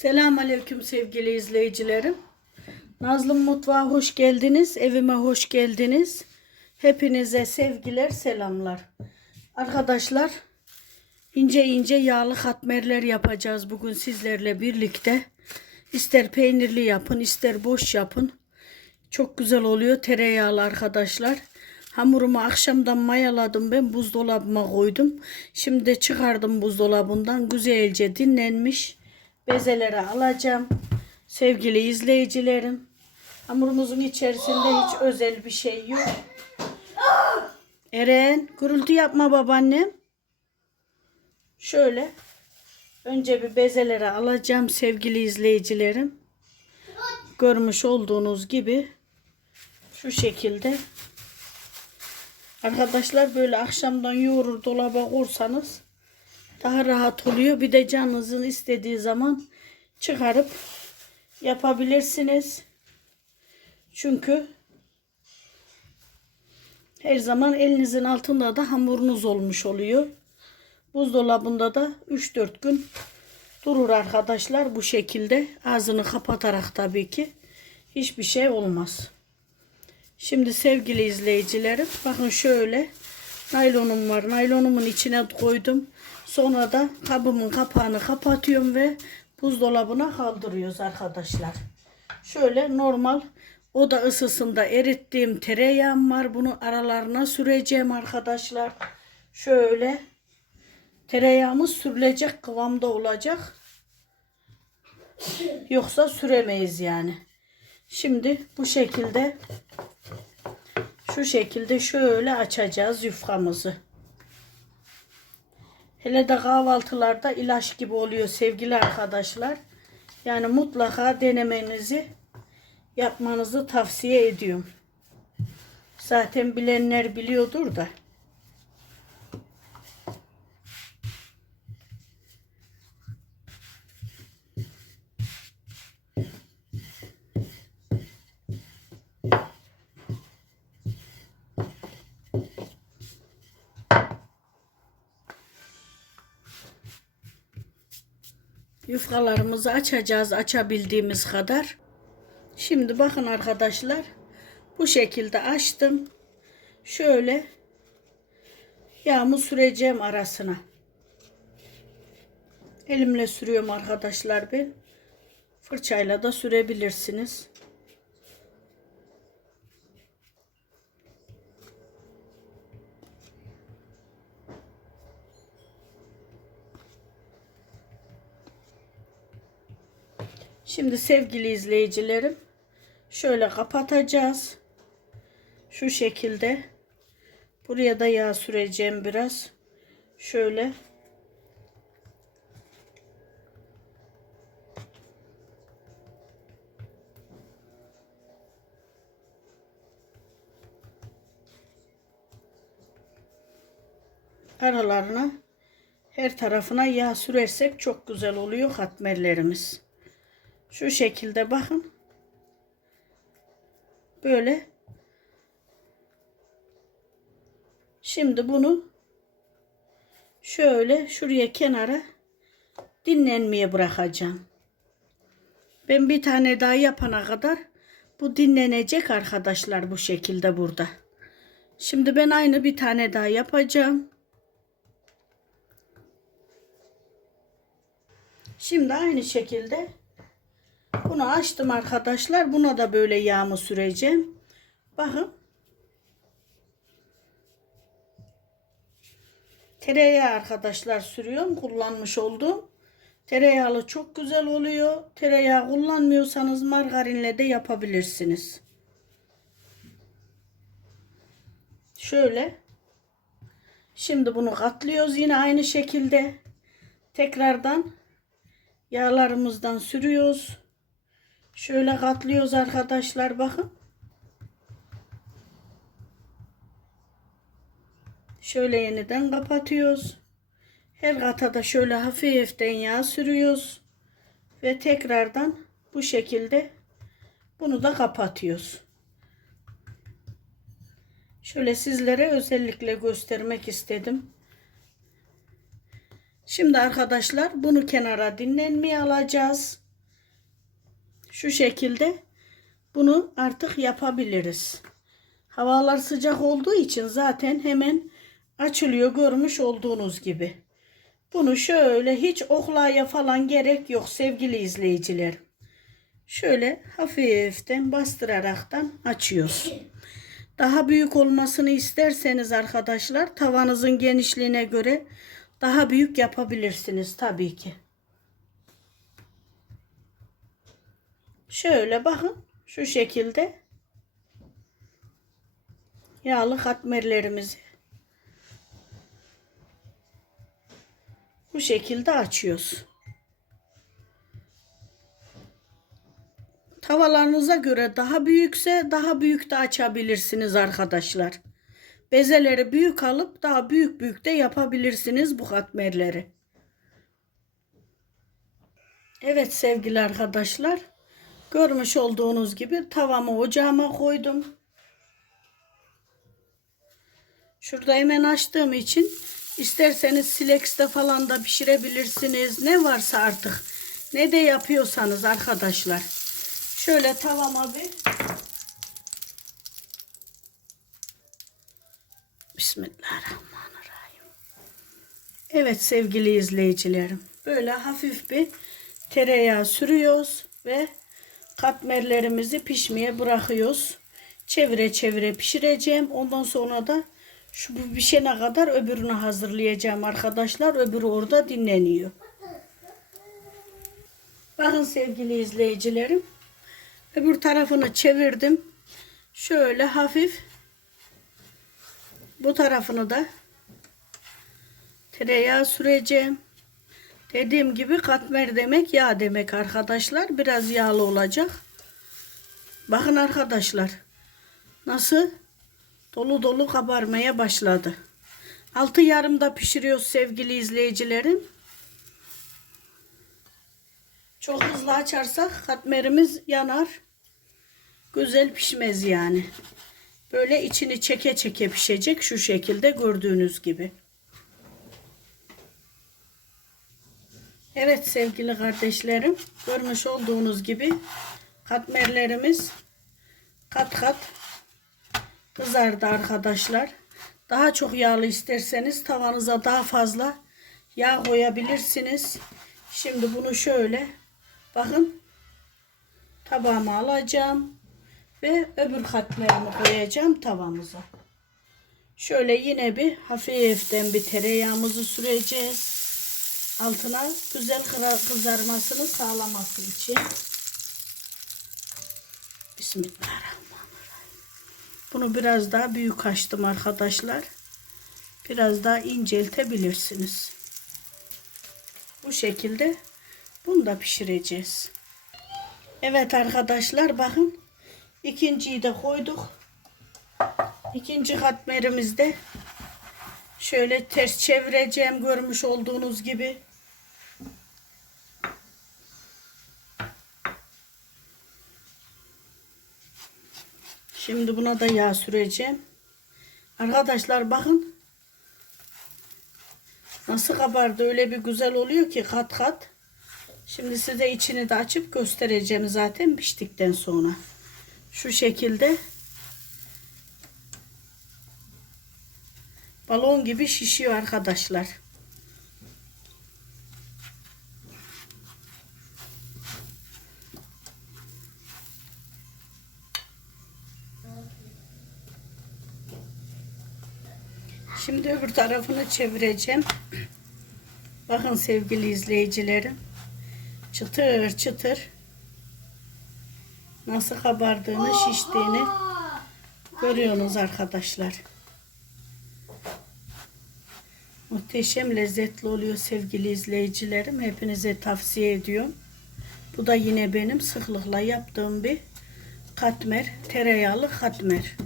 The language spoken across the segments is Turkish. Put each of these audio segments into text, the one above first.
Selamünaleyküm sevgili izleyicilerim. Nazlım Mutfağa hoş geldiniz. Evime hoş geldiniz. Hepinize sevgiler, selamlar. Arkadaşlar, ince ince yağlı katmerler yapacağız bugün sizlerle birlikte. İster peynirli yapın, ister boş yapın. Çok güzel oluyor tereyağlı arkadaşlar. Hamurumu akşamdan mayaladım ben buzdolabıma koydum. Şimdi çıkardım buzdolabından güzelce dinlenmiş bezeleri alacağım. Sevgili izleyicilerim hamurumuzun içerisinde hiç özel bir şey yok. Eren gürültü yapma babaannem. Şöyle önce bir bezeleri alacağım sevgili izleyicilerim. Görmüş olduğunuz gibi şu şekilde Arkadaşlar böyle akşamdan yoğurur dolaba korsanız daha rahat oluyor. Bir de canınızın istediği zaman çıkarıp yapabilirsiniz. Çünkü her zaman elinizin altında da hamurunuz olmuş oluyor. Buzdolabında da 3-4 gün durur arkadaşlar bu şekilde. Ağzını kapatarak tabii ki hiçbir şey olmaz. Şimdi sevgili izleyicilerim bakın şöyle naylonum var. Naylonumun içine koydum. Sonra da kabımın kapağını kapatıyorum ve buzdolabına kaldırıyoruz arkadaşlar. Şöyle normal oda ısısında erittiğim tereyağım var. Bunu aralarına süreceğim arkadaşlar. Şöyle tereyağımız sürülecek kıvamda olacak. Yoksa süremeyiz yani. Şimdi bu şekilde şu şekilde şöyle açacağız yufkamızı. Hele de kahvaltılarda ilaç gibi oluyor sevgili arkadaşlar. Yani mutlaka denemenizi yapmanızı tavsiye ediyorum. Zaten bilenler biliyordur da. Yufkalarımızı açacağız açabildiğimiz kadar. Şimdi bakın arkadaşlar. Bu şekilde açtım. Şöyle yağımı süreceğim arasına. Elimle sürüyorum arkadaşlar ben. Fırçayla da sürebilirsiniz. Şimdi sevgili izleyicilerim şöyle kapatacağız. Şu şekilde. Buraya da yağ süreceğim biraz. Şöyle. Aralarına her tarafına yağ sürersek çok güzel oluyor katmerlerimiz. Şu şekilde bakın. Böyle. Şimdi bunu şöyle şuraya kenara dinlenmeye bırakacağım. Ben bir tane daha yapana kadar bu dinlenecek arkadaşlar bu şekilde burada. Şimdi ben aynı bir tane daha yapacağım. Şimdi aynı şekilde bunu açtım arkadaşlar. Buna da böyle yağımı süreceğim. Bakın. Tereyağı arkadaşlar sürüyorum. Kullanmış oldum. Tereyağlı çok güzel oluyor. Tereyağı kullanmıyorsanız margarinle de yapabilirsiniz. Şöyle. Şimdi bunu katlıyoruz yine aynı şekilde. Tekrardan yağlarımızdan sürüyoruz. Şöyle katlıyoruz arkadaşlar bakın. Şöyle yeniden kapatıyoruz. Her kata da şöyle hafiften yağ sürüyoruz. Ve tekrardan bu şekilde bunu da kapatıyoruz. Şöyle sizlere özellikle göstermek istedim. Şimdi arkadaşlar bunu kenara dinlenmeye alacağız. Şu şekilde bunu artık yapabiliriz. Havalar sıcak olduğu için zaten hemen açılıyor görmüş olduğunuz gibi. Bunu şöyle hiç oklaya falan gerek yok sevgili izleyiciler. Şöyle hafiften bastıraraktan açıyoruz. Daha büyük olmasını isterseniz arkadaşlar tavanızın genişliğine göre daha büyük yapabilirsiniz tabii ki. Şöyle bakın şu şekilde yağlı katmerlerimizi bu şekilde açıyoruz. Tavalarınıza göre daha büyükse daha büyük de açabilirsiniz arkadaşlar. Bezeleri büyük alıp daha büyük büyük de yapabilirsiniz bu katmerleri. Evet sevgili arkadaşlar. Görmüş olduğunuz gibi tavamı ocağıma koydum. Şurada hemen açtığım için isterseniz silexte falan da pişirebilirsiniz. Ne varsa artık. Ne de yapıyorsanız arkadaşlar. Şöyle tavama bir Bismillahirrahmanirrahim. Evet sevgili izleyicilerim. Böyle hafif bir tereyağı sürüyoruz ve katmerlerimizi pişmeye bırakıyoruz. Çevire çevire pişireceğim. Ondan sonra da şu bu pişene kadar öbürünü hazırlayacağım arkadaşlar. Öbürü orada dinleniyor. Bakın sevgili izleyicilerim. Öbür tarafını çevirdim. Şöyle hafif bu tarafını da tereyağı süreceğim. Dediğim gibi katmer demek yağ demek arkadaşlar. Biraz yağlı olacak. Bakın arkadaşlar. Nasıl? Dolu dolu kabarmaya başladı. Altı yarımda pişiriyoruz sevgili izleyicilerim. Çok hızlı açarsak katmerimiz yanar. Güzel pişmez yani. Böyle içini çeke çeke pişecek şu şekilde gördüğünüz gibi. Evet sevgili kardeşlerim görmüş olduğunuz gibi katmerlerimiz kat kat kızardı arkadaşlar. Daha çok yağlı isterseniz tavanıza daha fazla yağ koyabilirsiniz. Şimdi bunu şöyle bakın tabağıma alacağım ve öbür katmerimi koyacağım tavamıza. Şöyle yine bir hafiften bir tereyağımızı süreceğiz altına güzel kızarmasını sağlaması için. Bismillahirrahmanirrahim. Bunu biraz daha büyük açtım arkadaşlar. Biraz daha inceltebilirsiniz. Bu şekilde bunu da pişireceğiz. Evet arkadaşlar bakın. ikinciyi de koyduk. İkinci katmerimizde şöyle ters çevireceğim görmüş olduğunuz gibi. Şimdi buna da yağ süreceğim. Arkadaşlar bakın. Nasıl kabardı öyle bir güzel oluyor ki kat kat. Şimdi size içini de açıp göstereceğim zaten piştikten sonra. Şu şekilde balon gibi şişiyor arkadaşlar. Şimdi öbür tarafını çevireceğim. Bakın sevgili izleyicilerim. Çıtır çıtır. Nasıl kabardığını, şiştiğini görüyorsunuz arkadaşlar. Muhteşem lezzetli oluyor sevgili izleyicilerim. Hepinize tavsiye ediyorum. Bu da yine benim sıklıkla yaptığım bir katmer, tereyağlı katmer.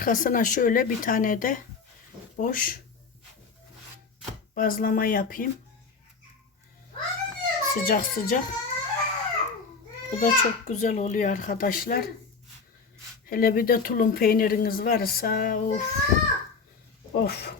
Arkasına şöyle bir tane de boş bazlama yapayım. Sıcak sıcak. Bu da çok güzel oluyor arkadaşlar. Hele bir de tulum peyniriniz varsa of of.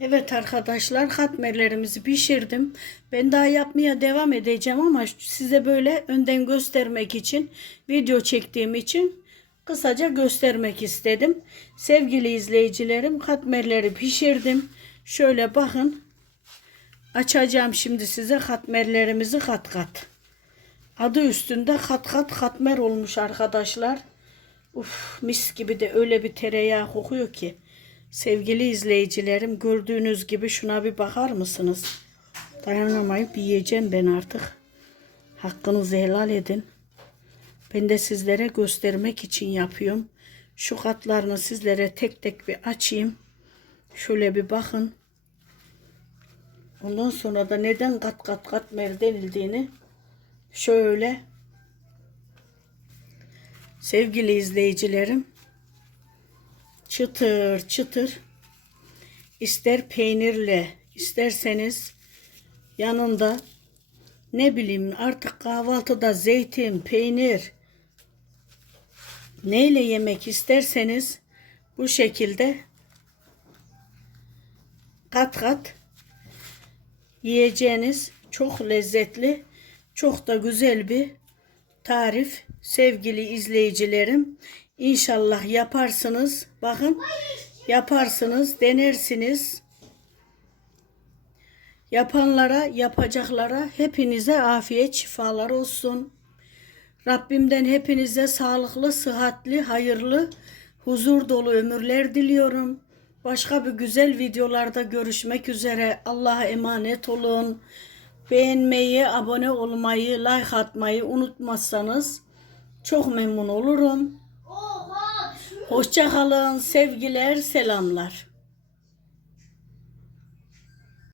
Evet arkadaşlar katmerlerimizi pişirdim. Ben daha yapmaya devam edeceğim ama size böyle önden göstermek için video çektiğim için kısaca göstermek istedim. Sevgili izleyicilerim katmerleri pişirdim. Şöyle bakın. Açacağım şimdi size katmerlerimizi kat kat. Adı üstünde kat kat katmer olmuş arkadaşlar. Uf mis gibi de öyle bir tereyağı kokuyor ki. Sevgili izleyicilerim gördüğünüz gibi şuna bir bakar mısınız? Dayanamayıp yiyeceğim ben artık. Hakkınızı helal edin. Ben de sizlere göstermek için yapıyorum. Şu katlarını sizlere tek tek bir açayım. Şöyle bir bakın. Ondan sonra da neden kat kat katmer denildiğini şöyle sevgili izleyicilerim çıtır çıtır ister peynirle isterseniz yanında ne bileyim artık kahvaltıda zeytin, peynir neyle yemek isterseniz bu şekilde kat kat yiyeceğiniz çok lezzetli, çok da güzel bir tarif sevgili izleyicilerim. İnşallah yaparsınız. Bakın yaparsınız, denersiniz. Yapanlara, yapacaklara hepinize afiyet şifalar olsun. Rabbimden hepinize sağlıklı, sıhhatli, hayırlı, huzur dolu ömürler diliyorum. Başka bir güzel videolarda görüşmek üzere. Allah'a emanet olun. Beğenmeyi, abone olmayı, like atmayı unutmazsanız çok memnun olurum. Hoşça kalın, sevgiler, selamlar.